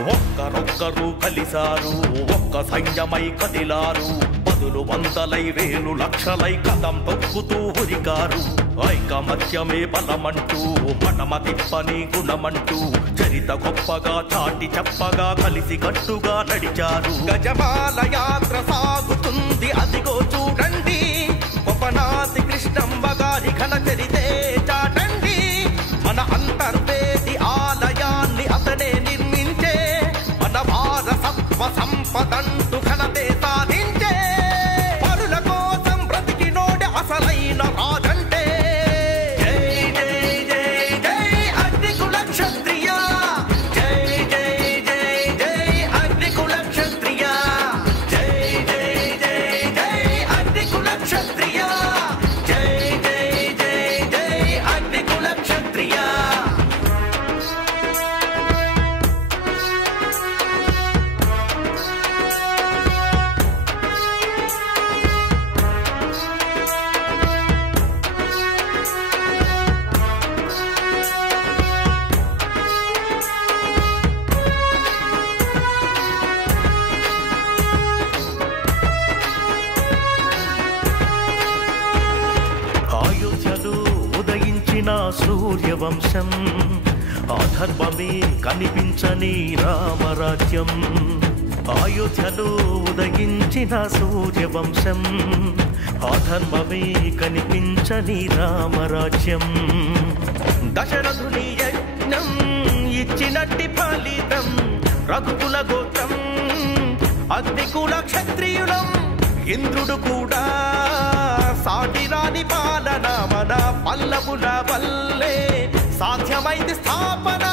ఒక్కరొక్కరు కలిశారు, ఒక్క సైన్యమై కదిలారు. పదులు వందలై వేలు లక్షలై కదం తొక్కుతూ ఉరికారు. ఐకమత్యమే బలమంటూ మడమ తిప్పని గుణమంటూ చరిత గొప్పగా చాటి చెప్పగా కలిసి కట్టుగా నడిచారు. గజమాల యాత్ర సాగుతుంది అదిగో చూడండి, గోపనాథి కృష్ణమ్మ గారి ఘన చరితే చాటండి. మన అంతర్వేది ఆలయాన్ని అతనే నిర్మించే, మన వారసత్వ సంపదంటూ ఘనతే సాధించే. పరుల కోసం బ్రతికినోడే అసలైన రాజంటే. జై జై జై జై అగ్నికుల క్షత్రియ, జై జై జై జై అగ్నికుల క్షత్రియ, జై జై జై జై అగ్నికుల క్షత్రియ, జై జై జై జై అగ్నికుల క్షత్రియ. అయోధ్యలో ఉదయించిన సూర్యవంశం, అధర్మమే కనిపించని రామరాజ్యం. అయోధ్యలో ఉదయించిన సూర్యవంశం, అధర్మమే కనిపించని రామరాజ్యం. దశరథుని యజ్ఞం ఇచ్చినట్టి ఫలితం, రఘుకుల గోత్రం అగ్నికుల క్షత్రియులం. ఇంద్రుడు కూడా సాటిరాని పాలన మన పల్లవుల వల్లే సాధ్యమైంది స్థాపన.